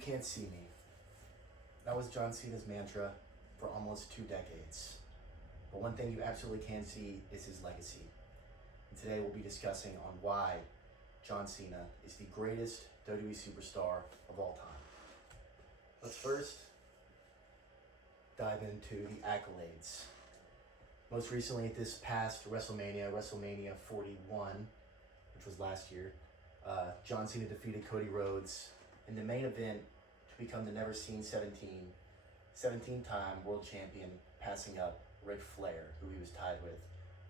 can't see me. That was John Cena's mantra for almost 2 decades. But one thing you absolutely can see is his legacy. And today we'll be discussing on why John Cena is the greatest WWE superstar of all time. Let's first dive into the accolades. Most recently at this past WrestleMania 41, which was last year, John Cena defeated Cody Rhodes in the main event to become the never seen 17-time world champion, passing up Ric Flair, who he was tied with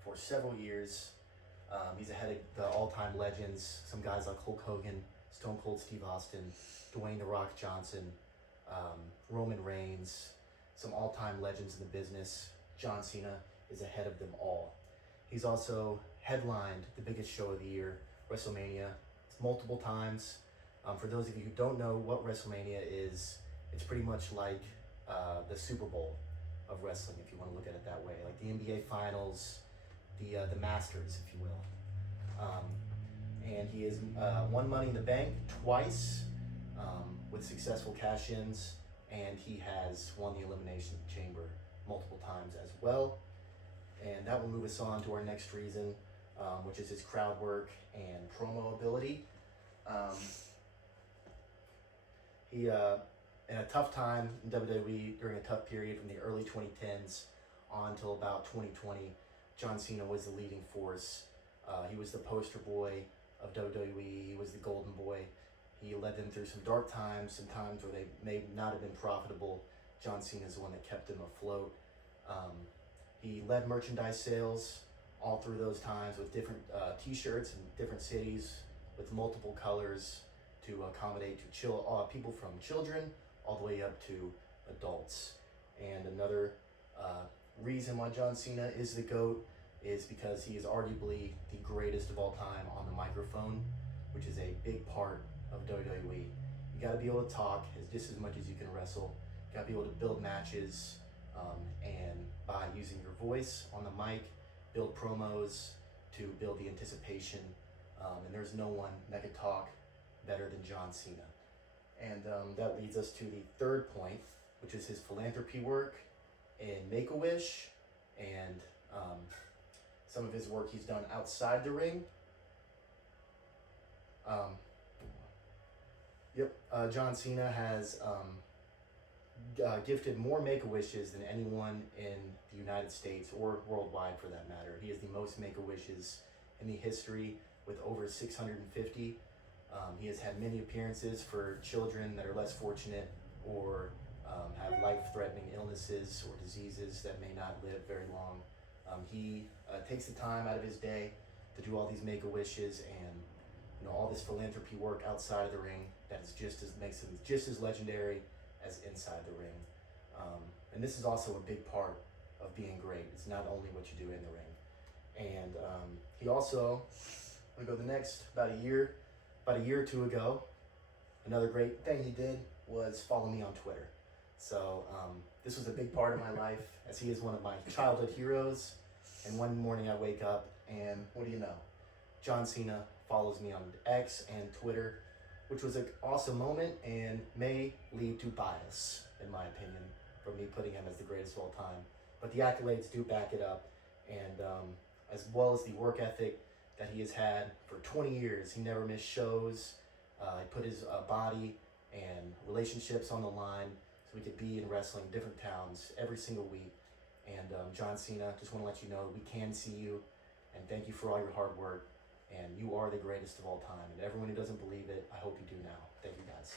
for several years. He's ahead of the all-time legends, some guys like Hulk Hogan, Stone Cold Steve Austin, Dwayne "The Rock" Johnson, Roman Reigns, some all-time legends in the business. John Cena is ahead of them all. He's also headlined the biggest show of the year, WrestleMania, multiple times. For those of you who don't know what WrestleMania is, it's pretty much like the Super Bowl of wrestling, if you want to look at it that way, like the NBA Finals, the Masters, if you will. And he has won Money in the Bank twice with successful cash-ins, and he has won the Elimination Chamber multiple times as well. And that will move us on to our next reason, which is his crowd work and promo ability. He, in a tough time in WWE, during a tough period from the early 2010s on until about 2020, John Cena was the leading force. He was the poster boy of WWE. He was the golden boy. He led them through some dark times, some times where they may not have been profitable. John Cena is the one that kept them afloat. He led merchandise sales all through those times with different t-shirts in different cities with multiple colors to accommodate to people from children all the way up to adults. And another reason why John Cena is the GOAT is because he is arguably the greatest of all time on the microphone, which is a big part of WWE. You got to be able to talk just as much as you can wrestle. You got to be able to build matches, and by using your voice on the mic, build promos to build the anticipation. And there's no one that could talk better than John Cena. And that leads us to the third point, which is his philanthropy work in Make-A-Wish and some of his work he's done outside the ring. John Cena has gifted more Make-A-Wishes than anyone in the United States or worldwide for that matter. He has the most Make-A-Wishes in the history with over 650. He has had many appearances for children that are less fortunate or have life-threatening illnesses or diseases that may not live very long. He takes the time out of his day to do all these Make-A-Wishes and all this philanthropy work outside of the ring that is makes him just as legendary as inside the ring. And this is also a big part of being great. It's not only what you do in the ring. And he also, about a year or two ago, another great thing he did was follow me on Twitter. So this was a big part of my life, as he is one of my childhood heroes. And one morning I wake up and what do you know? John Cena follows me on X and Twitter, which was an awesome moment and may lead to bias, in my opinion, for me putting him as the greatest of all time. But the accolades do back it up, and as well as the work ethic that he has had for 20 years. He never missed shows. He put his body and relationships on the line so we could be in wrestling different towns every single week. And John Cena, just want to let you know we can see you, and thank you for all your hard work. And you are the greatest of all time. And everyone who doesn't believe it, I hope you do now. Thank you, guys.